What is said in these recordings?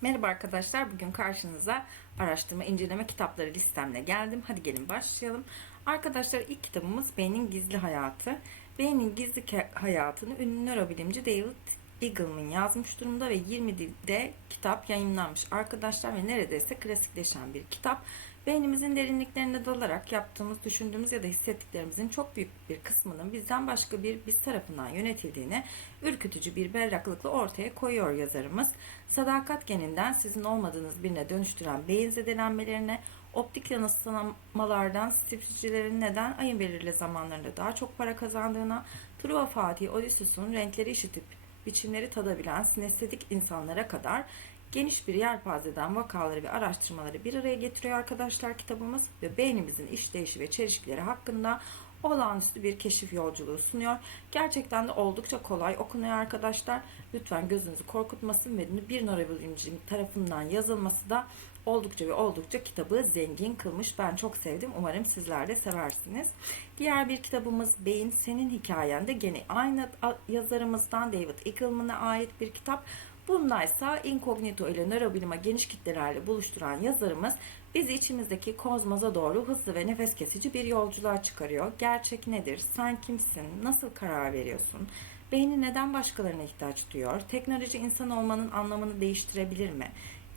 Merhaba arkadaşlar. Bugün karşınıza araştırma inceleme kitapları listemle geldim. Hadi gelin başlayalım. Arkadaşlar ilk kitabımız Beynin Gizli Hayatı. Beynin Gizli Hayatını ünlü nörobilimci David Eagleman yazmış durumda ve 20 dilde kitap yayınlanmış arkadaşlar ve neredeyse klasikleşen bir kitap. Beynimizin derinliklerine dalarak yaptığımız, düşündüğümüz ya da hissettiklerimizin çok büyük bir kısmının bizden başka bir biz tarafından yönetildiğini ürkütücü bir berraklıkla ortaya koyuyor yazarımız. Sadakat geninden sizin olmadığınız birine dönüştüren beyin zedelenmelerine, optik yanılsamalardan stripsicilerin neden ayın belirli zamanlarında daha çok para kazandığına, Truva Fatih Odysseus'un renkleri işitip biçimleri tadabilen sinestetik insanlara kadar geniş bir yelpazeden vakaları ve araştırmaları bir araya getiriyor arkadaşlar kitabımız ve beynimizin işleyişi ve çelişkileri hakkında olağanüstü bir keşif yolculuğu sunuyor. Gerçekten de oldukça kolay okunuyor arkadaşlar. Lütfen gözünüzü korkutmasın ve bir nörobilimci tarafından yazılması da oldukça ve oldukça kitabı zengin kılmış. Ben çok sevdim. Umarım sizler de seversiniz. Diğer bir kitabımız Beyin Senin Hikayende gene aynı yazarımızdan David Eagleman'a ait bir kitap. Bundaysa inkognito ile nörobilime geniş kitlelerle buluşturan yazarımız bizi içimizdeki kozmoza doğru hızlı ve nefes kesici bir yolculuğa çıkarıyor. Gerçek nedir? Sen kimsin? Nasıl karar veriyorsun? Beyni neden başkalarına ihtiyaç duyuyor? Teknoloji insan olmanın anlamını değiştirebilir mi?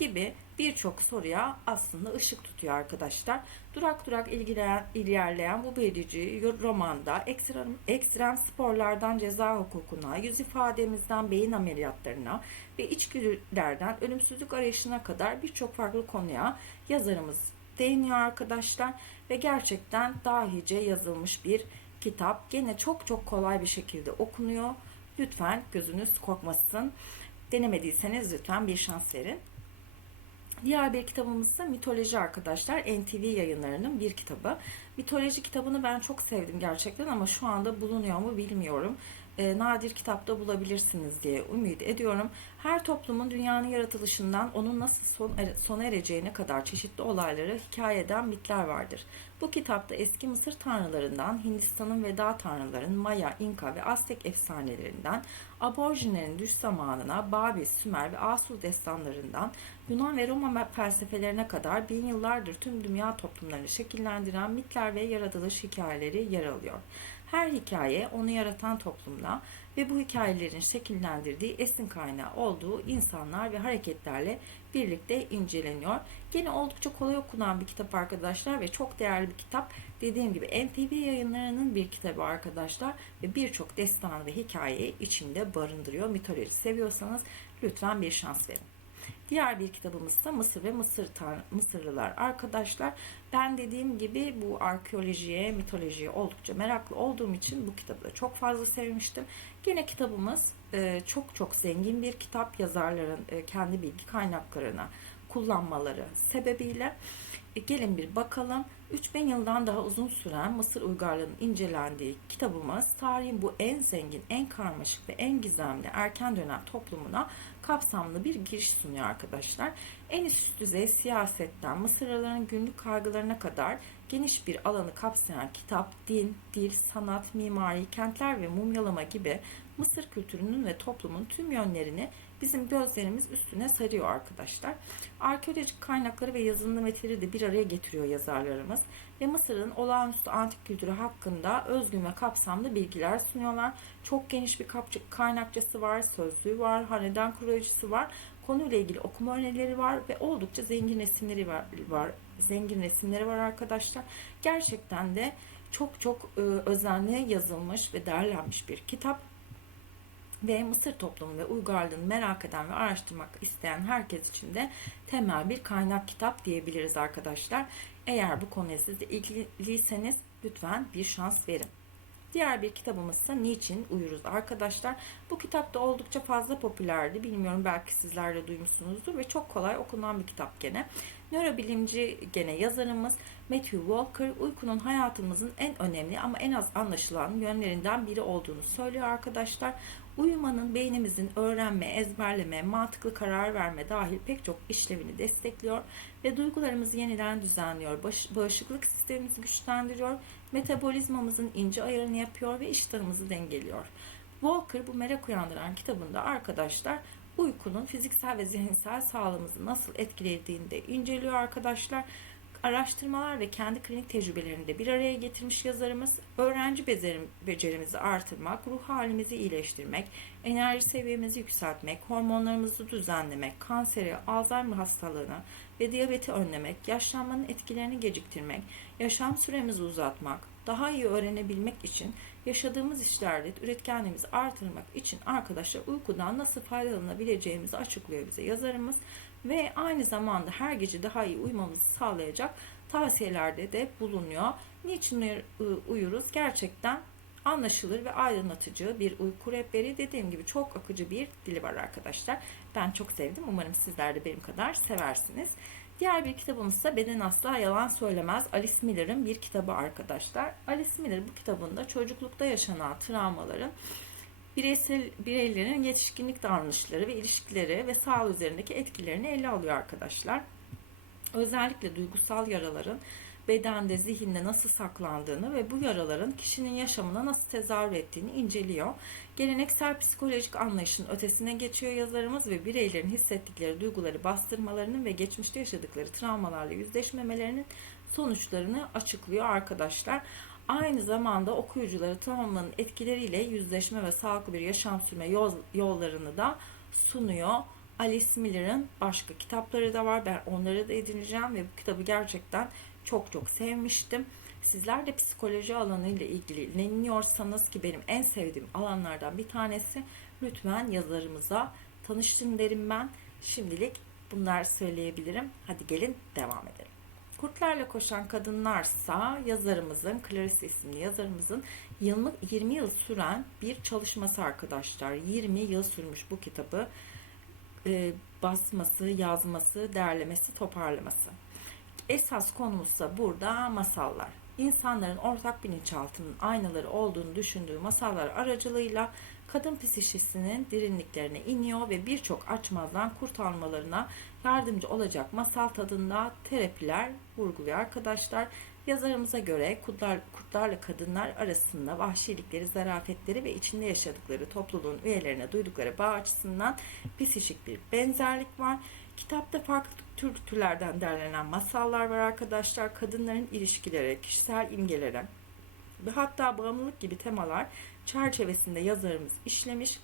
Gibi birçok soruya aslında ışık tutuyor arkadaşlar. Durak durak ilgileyen, ilerleyen bu verici romanda ekstrem, ekstrem sporlardan ceza hukukuna, yüz ifademizden beyin ameliyatlarına ve içgüdülerden ölümsüzlük arayışına kadar birçok farklı konuya yazarımız değiniyor arkadaşlar ve gerçekten dahice yazılmış bir kitap. Gene çok çok kolay bir şekilde okunuyor. Lütfen gözünüz korkmasın. Denemediyseniz lütfen bir şans verin. Diğer bir kitabımız ise Mitoloji arkadaşlar. NTV yayınlarının bir kitabı. Mitoloji kitabını ben çok sevdim gerçekten ama şu anda bulunuyor mu bilmiyorum. E, nadir kitapta bulabilirsiniz diye ümit ediyorum. Her toplumun dünyanın yaratılışından onun nasıl son, sona ereceğine kadar çeşitli olayları hikaye eden mitler vardır. Bu kitapta eski Mısır tanrılarından, Hindistan'ın ve dağ tanrıların, Maya, İnka ve Aztek efsanelerinden, aborjinlerin düş zamanına, Babil, Sümer ve Asur destanlarından, Yunan ve Roma felsefelerine kadar bin yıllardır tüm dünya toplumlarını şekillendiren mitler ve yaratılış hikayeleri yer alıyor. Her hikaye onu yaratan toplumla ve bu hikayelerin şekillendirdiği esin kaynağı olduğu insanlar ve hareketlerle birlikte inceleniyor. Gene oldukça kolay okunan bir kitap arkadaşlar ve çok değerli bir kitap. Dediğim gibi NTV yayınlarının bir kitabı arkadaşlar ve birçok destan ve hikayeyi içinde barındırıyor. Mitoloji seviyorsanız lütfen bir şans verin. Diğer bir kitabımız da Mısır ve Mısır Mısırlılar arkadaşlar. Ben dediğim gibi bu arkeolojiye, mitolojiye oldukça meraklı olduğum için bu kitabı da çok fazla sevmiştim. Gene kitabımız e, çok çok zengin bir kitap. Yazarların e, kendi bilgi kaynaklarına kullanmaları sebebiyle e, gelin bir bakalım. 3000 yıldan daha uzun süren Mısır uygarlığının incelendiği kitabımız tarihin bu en zengin, en karmaşık ve en gizemli erken dönem toplumuna kapsamlı bir giriş sunuyor arkadaşlar. En üst düzey siyasetten Mısırlıların günlük kaygılarına kadar geniş bir alanı kapsayan kitap, din, dil, sanat, mimari, kentler ve mumyalama gibi Mısır kültürünün ve toplumun tüm yönlerini bizim gözlerimiz üstüne sarıyor arkadaşlar. Arkeolojik kaynakları ve yazılı metinleri de bir araya getiriyor yazarlarımız ve Mısır'ın olağanüstü antik kültürü hakkında özgün ve kapsamlı bilgiler sunuyorlar. Çok geniş bir kaynakçası var, sözlüğü var, hanedan kuruyucusu var. Konuyla ilgili okuma önerileri var ve oldukça zengin resimleri var, var zengin resimleri var arkadaşlar. Gerçekten de çok çok e, özenli yazılmış ve derlenmiş bir kitap ve Mısır toplumu ve uygarlığını merak eden ve araştırmak isteyen herkes için de temel bir kaynak kitap diyebiliriz arkadaşlar. Eğer bu konuya siz ilgiliyseniz lütfen bir şans verin. Diğer bir kitabımız ise Niçin Uyuruz arkadaşlar. Bu kitap da oldukça fazla popülerdi. Bilmiyorum belki sizler de duymuşsunuzdur ve çok kolay okunan bir kitap gene. Nörobilimci gene yazarımız Matthew Walker uykunun hayatımızın en önemli ama en az anlaşılan yönlerinden biri olduğunu söylüyor arkadaşlar. Uyumanın beynimizin öğrenme, ezberleme, mantıklı karar verme dahil pek çok işlevini destekliyor ve duygularımızı yeniden düzenliyor, bağışıklık sistemimizi güçlendiriyor, metabolizmamızın ince ayarını yapıyor ve iştahımızı dengeliyor. Walker bu merak uyandıran kitabında arkadaşlar uykunun fiziksel ve zihinsel sağlığımızı nasıl etkilediğini de inceliyor arkadaşlar. Araştırmalar ve kendi klinik tecrübelerini de bir araya getirmiş yazarımız. Öğrenci becerim, becerimizi artırmak, ruh halimizi iyileştirmek, enerji seviyemizi yükseltmek, hormonlarımızı düzenlemek, kanseri, Alzheimer hastalığını ve diyabeti önlemek, yaşlanmanın etkilerini geciktirmek, yaşam süremizi uzatmak, daha iyi öğrenebilmek için yaşadığımız işlerde üretkenliğimizi artırmak için arkadaşlar uykudan nasıl faydalanabileceğimizi açıklıyor bize yazarımız ve aynı zamanda her gece daha iyi uyumamızı sağlayacak tavsiyelerde de bulunuyor. Niçin uyuruz? Gerçekten anlaşılır ve aydınlatıcı bir uyku rehberi. Dediğim gibi çok akıcı bir dili var arkadaşlar. Ben çok sevdim. Umarım sizler de benim kadar seversiniz. Diğer bir kitabımız ise Beden Asla Yalan Söylemez. Alice Miller'ın bir kitabı arkadaşlar. Alice Miller bu kitabında çocuklukta yaşanan travmaların bireysel bireylerin yetişkinlik davranışları ve ilişkileri ve sağlık üzerindeki etkilerini ele alıyor arkadaşlar. Özellikle duygusal yaraların bedende, zihinde nasıl saklandığını ve bu yaraların kişinin yaşamına nasıl tezahür ettiğini inceliyor. Geleneksel psikolojik anlayışın ötesine geçiyor yazarımız ve bireylerin hissettikleri duyguları bastırmalarının ve geçmişte yaşadıkları travmalarla yüzleşmemelerinin sonuçlarını açıklıyor arkadaşlar. Aynı zamanda okuyucuları travmanın etkileriyle yüzleşme ve sağlıklı bir yaşam sürme yol, yollarını da sunuyor. Alice Miller'ın başka kitapları da var. Ben onları da edineceğim ve bu kitabı gerçekten çok çok sevmiştim. Sizler de psikoloji alanı ile ilgileniyorsanız ki benim en sevdiğim alanlardan bir tanesi lütfen yazarımıza tanıştın derim ben. Şimdilik bunlar söyleyebilirim. Hadi gelin devam edelim. Kurtlarla Koşan Kadınlarsa yazarımızın, Clarice isimli yazarımızın 20, 20 yıl süren bir çalışması arkadaşlar. 20 yıl sürmüş bu kitabı e, basması, yazması, derlemesi, toparlaması. Esas konumuzsa burada masallar. İnsanların ortak bilinçaltının aynaları olduğunu düşündüğü masallar aracılığıyla kadın psikisinin derinliklerine iniyor ve birçok açmazdan kurtarmalarına yardımcı olacak masal tadında terapiler vurguluyor arkadaşlar. Yazarımıza göre kurtlar, kurtlarla kadınlar arasında vahşilikleri, zarafetleri ve içinde yaşadıkları topluluğun üyelerine duydukları bağ açısından psikik bir benzerlik var. Kitapta farklı tür türlerden derlenen masallar var arkadaşlar. Kadınların ilişkileri, kişisel imgelere ve hatta bağımlılık gibi temalar çerçevesinde yazarımız işlemiş.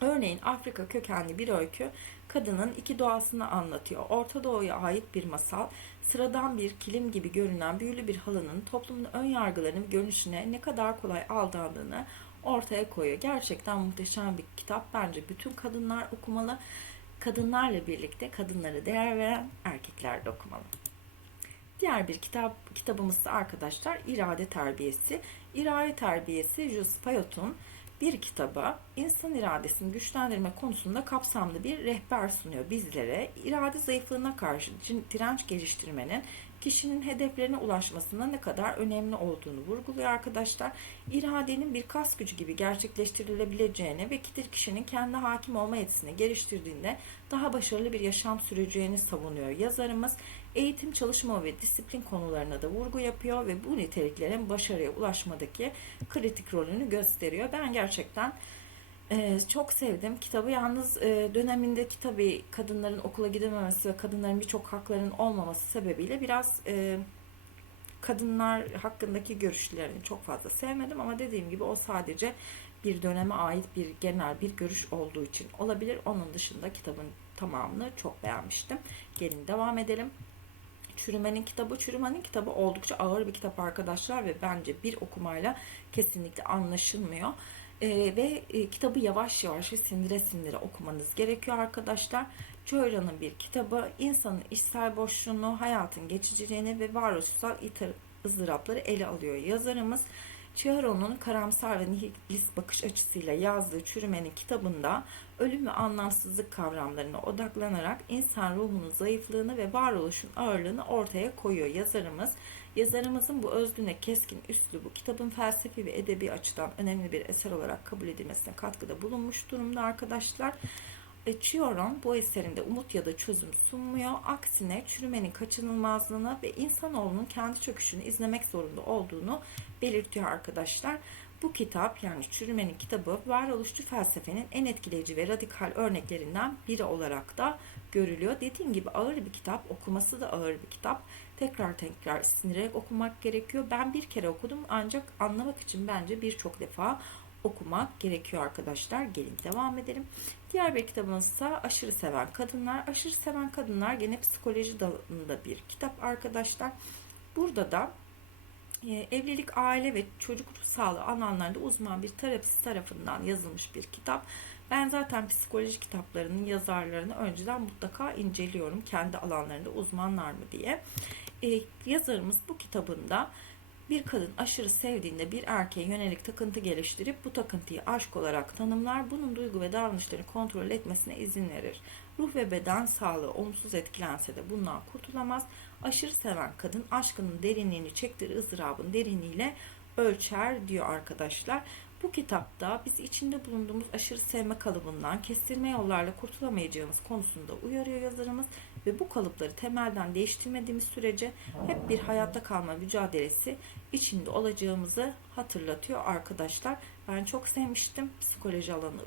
Örneğin Afrika kökenli bir öykü kadının iki doğasını anlatıyor. Orta Doğu'ya ait bir masal, sıradan bir kilim gibi görünen büyülü bir halının toplumun ön yargılarını ve görünüşüne ne kadar kolay aldandığını ortaya koyuyor. Gerçekten muhteşem bir kitap. Bence bütün kadınlar okumalı. Kadınlarla birlikte kadınlara değer veren erkekler de okumalı. Diğer bir kitap kitabımız da arkadaşlar İrade Terbiyesi. İrade Terbiyesi Jules Payot'un bir kitaba insan iradesini güçlendirme konusunda kapsamlı bir rehber sunuyor bizlere. İrade zayıflığına karşı direnç geliştirmenin kişinin hedeflerine ulaşmasında ne kadar önemli olduğunu vurguluyor arkadaşlar. İradenin bir kas gücü gibi gerçekleştirilebileceğini ve kişinin kendi hakim olma yetisini geliştirdiğinde daha başarılı bir yaşam süreceğini savunuyor yazarımız. Eğitim, çalışma ve disiplin konularına da vurgu yapıyor ve bu niteliklerin başarıya ulaşmadaki kritik rolünü gösteriyor. Ben gerçekten ee, çok sevdim kitabı. Yalnız e, dönemindeki tabii kadınların okula gidememesi ve kadınların birçok haklarının olmaması sebebiyle biraz e, kadınlar hakkındaki görüşlerini çok fazla sevmedim ama dediğim gibi o sadece bir döneme ait bir genel bir görüş olduğu için olabilir. Onun dışında kitabın tamamını çok beğenmiştim. Gelin devam edelim. Çürümenin kitabı. Çürümenin kitabı oldukça ağır bir kitap arkadaşlar ve bence bir okumayla kesinlikle anlaşılmıyor. E, ve e, kitabı yavaş yavaş ve sindire sindire okumanız gerekiyor arkadaşlar. Çoyra'nın bir kitabı insanın işsel boşluğunu, hayatın geçiciliğini ve varoluşsal ızdırapları ele alıyor yazarımız. Chiaro'nun karamsar ve nihilist bakış açısıyla yazdığı Çürümenin kitabında ölüm ve anlamsızlık kavramlarına odaklanarak insan ruhunun zayıflığını ve varoluşun ağırlığını ortaya koyuyor yazarımız. Yazarımızın bu özgüne keskin üslubu kitabın felsefi ve edebi açıdan önemli bir eser olarak kabul edilmesine katkıda bulunmuş durumda arkadaşlar. E, bu eserinde umut ya da çözüm sunmuyor. Aksine çürümenin kaçınılmazlığını ve insanoğlunun kendi çöküşünü izlemek zorunda olduğunu belirtiyor arkadaşlar. Bu kitap yani Çürümenin kitabı varoluşçu felsefenin en etkileyici ve radikal örneklerinden biri olarak da görülüyor. Dediğim gibi ağır bir kitap, okuması da ağır bir kitap. Tekrar tekrar sinirerek okumak gerekiyor. Ben bir kere okudum ancak anlamak için bence birçok defa okumak gerekiyor arkadaşlar. Gelin devam edelim. Diğer bir kitabımız ise Aşırı Seven Kadınlar. Aşırı Seven Kadınlar gene psikoloji dalında bir kitap arkadaşlar. Burada da e, evlilik, aile ve çocuk sağlığı alanlarında uzman bir terapist tarafından yazılmış bir kitap. Ben zaten psikoloji kitaplarının yazarlarını önceden mutlaka inceliyorum. Kendi alanlarında uzmanlar mı diye. E, yazarımız bu kitabında bir kadın aşırı sevdiğinde bir erkeğe yönelik takıntı geliştirip bu takıntıyı aşk olarak tanımlar. Bunun duygu ve davranışlarını kontrol etmesine izin verir. Ruh ve beden sağlığı olumsuz etkilense de bundan kurtulamaz. Aşırı seven kadın aşkının derinliğini çektiği ızdırabın derinliğiyle ölçer diyor arkadaşlar. Bu kitapta biz içinde bulunduğumuz aşırı sevme kalıbından kestirme yollarla kurtulamayacağımız konusunda uyarıyor yazarımız ve bu kalıpları temelden değiştirmediğimiz sürece hep bir hayatta kalma mücadelesi içinde olacağımızı hatırlatıyor arkadaşlar. Ben çok sevmiştim. Psikoloji alanına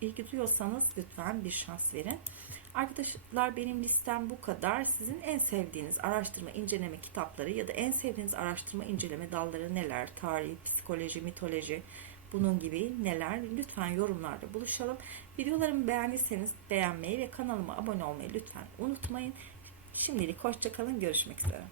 ilgi duyuyorsanız lütfen bir şans verin. Arkadaşlar benim listem bu kadar. Sizin en sevdiğiniz araştırma inceleme kitapları ya da en sevdiğiniz araştırma inceleme dalları neler? Tarih, psikoloji, mitoloji bunun gibi neler? Lütfen yorumlarda buluşalım. Videolarımı beğendiyseniz beğenmeyi ve kanalıma abone olmayı lütfen unutmayın. Şimdilik hoşçakalın. Görüşmek üzere.